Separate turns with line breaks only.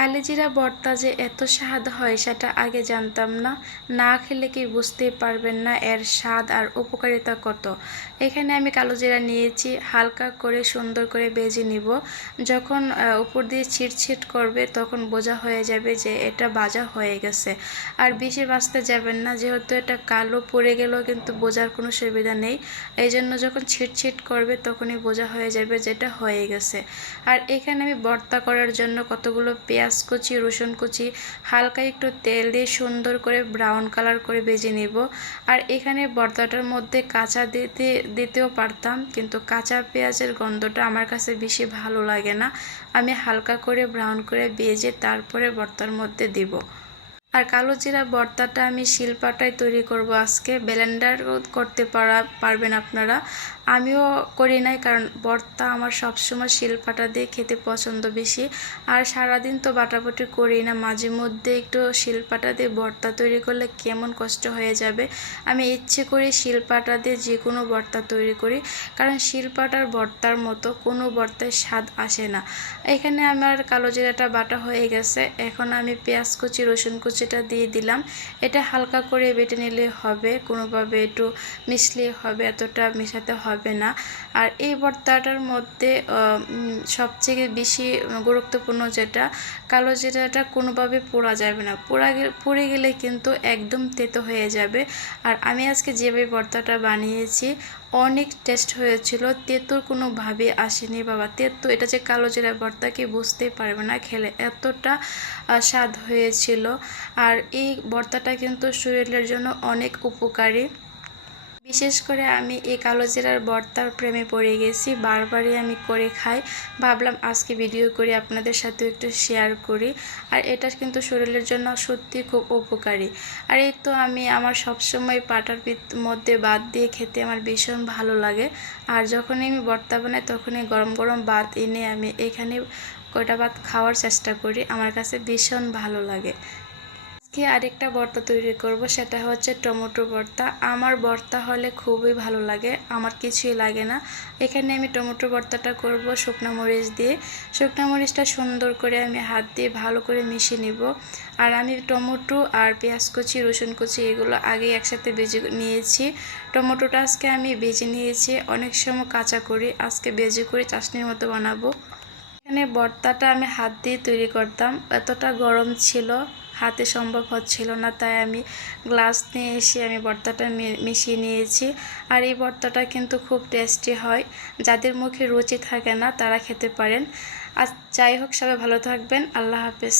কালিজিরা ভর্তা যে এত স্বাদ হয় সেটা আগে জানতাম না। না খেলে কি বুঝতেই পারবেন না এর স্বাদ আর উপকারিতা কত। এখানে আমি কালো জিরা নিয়েছি, হালকা করে সুন্দর করে বেজে নিব। যখন উপর দিয়ে ছিটছিট করবে তখন বোঝা হয়ে যাবে যে এটা বাজা হয়ে গেছে। আর বেশি বাঁচতে যাবেন না, যেহেতু এটা কালো পড়ে গেলেও কিন্তু বোঝার কোনো সুবিধা নেই। এই জন্য যখন ছিটছিট করবে তখনই বোঝা হয়ে যাবে যেটা হয়ে গেছে। আর এখানে আমি ভর্তা করার জন্য কতগুলো পেঁয়াজ কুচি, রসুন কুচি হালকা একটু তেল দিয়ে সুন্দর করে ব্রাউন কালার করে ভেজে নেব। আর এখানে বর্তাটার মধ্যে কাঁচা দিতে, দিতেও পারতাম, কিন্তু কাঁচা পেঁয়াজের গন্ধটা আমার কাছে বেশি ভালো লাগে না। আমি হালকা করে ব্রাউন করে ভেজে তারপরে বর্তার মধ্যে দিব। আর কালো জিরা ভর্তাটা আমি শিলপাটায় তৈরি করব আজকে। ব্লেন্ডার করতে পারা, পারবেন আপনারা। আমিও করি নাই, কারণ ভর্তা আমার সবসময় শিলপাটা দিয়ে খেতে পছন্দ বেশি। আর সারাদিন তো বাটাবাটি করি না, মাঝে মধ্যে একটু শিলপাটা দিয়ে ভর্তা তৈরি করলে কেমন কষ্ট হয়ে যাবে। আমি ইচ্ছে করে শিলপাটা দিয়ে যে কোনো ভর্তা তৈরি করি, কারণ শিলপাটার ভর্তার মতো কোনো ভর্তায় স্বাদ আসে না। এখানে আমার কালো জিরাটা বাটা হয়ে গেছে। এখন আমি পেঁয়াজ কুচি, রসুন কুচিটা দিয়ে দিলাম। এটা হালকা করে বেটে নিলে হবে, কোনোভাবে একটু মিশলে হবে, এতটা মেশাতে হবে না। আর এই ভর্তাটার মধ্যে সবচেয়ে বেশি গুরুত্বপূর্ণ যেটা, কালো জিরাটা কোনোভাবে পোড়া যাবে না। পোড়া পড়ে গেলে কিন্তু একদম তেতো হয়ে যাবে। আর আমি আজকে যেভাবে ভর্তাটা বানিয়েছি, অনেক টেস্ট হয়েছিল তেঁতুর কোনোভাবে আসেনি বাবা। তেঁতু, এটা যে কালো জিরা ভর্তা, কি বুঝতেই পারবে না খেলে। এতটা স্বাদ হয়েছিল। আর এই ভর্তাটা কিন্তু শরীরের জন্য অনেক উপকারী। বিশেষ করে আমি এই কালো জিরার ভর্তার প্রেমে পড়ে গেছি, বারবারই আমি করে খাই। ভাবলাম আজকে ভিডিও করে আপনাদের সাথে একটু শেয়ার করি। আর এটা কিন্তু শরীরের জন্য সত্যি খুব উপকারী। আর এই তো আমি আমার সবসময় পাটার মধ্যে বাদ দিয়ে খেতে আমার ভীষণ ভালো লাগে। আর যখনই আমি ভর্তা বানাই, তখনই গরম গরম ভাত এনে আমি এখানে কয়টা ভাত খাওয়ার চেষ্টা করি। আমার কাছে ভীষণ ভালো লাগে। আজকে আরেকটা ভর্তা তৈরি করব, সেটা হচ্ছে টমেটো ভর্তা। আমার ভর্তা হলে খুবই ভালো লাগে, আমার কিছুই লাগে না। এখানে আমি টমেটো ভর্তাটা করব শুকনো মরিচ দিয়ে। শুকনো মরিচটা সুন্দর করে আমি হাত দিয়ে ভালো করে মিশিয়ে নিব। আর আমি টমেটো আর পেঁয়াজ কুচি, রসুন কুচি এগুলো আগে একসাথে বেজে নিয়েছি। টমেটোটা আজকে আমি বেজে নিয়েছি, অনেক সময় কাঁচা করি, আজকে বেজে করে চাশনির মতো বানাবো। এখানে ভর্তাটা আমি হাত দিয়ে তৈরি করতাম, এতটা গরম ছিল। হাতে সম্ভব হচ্ছিল না, তাই আমি গ্লাস নিয়ে এসে আমি ভর্তাটা মিশিয়ে নিয়েছি। আর এই ভর্তাটা কিন্তু খুব টেস্টি হয়, যাদের মুখে রুচি থাকে না তারা খেতে পারেন। আর যাই হোক, সবাই ভালো থাকবেন, আল্লাহ হাফেজ।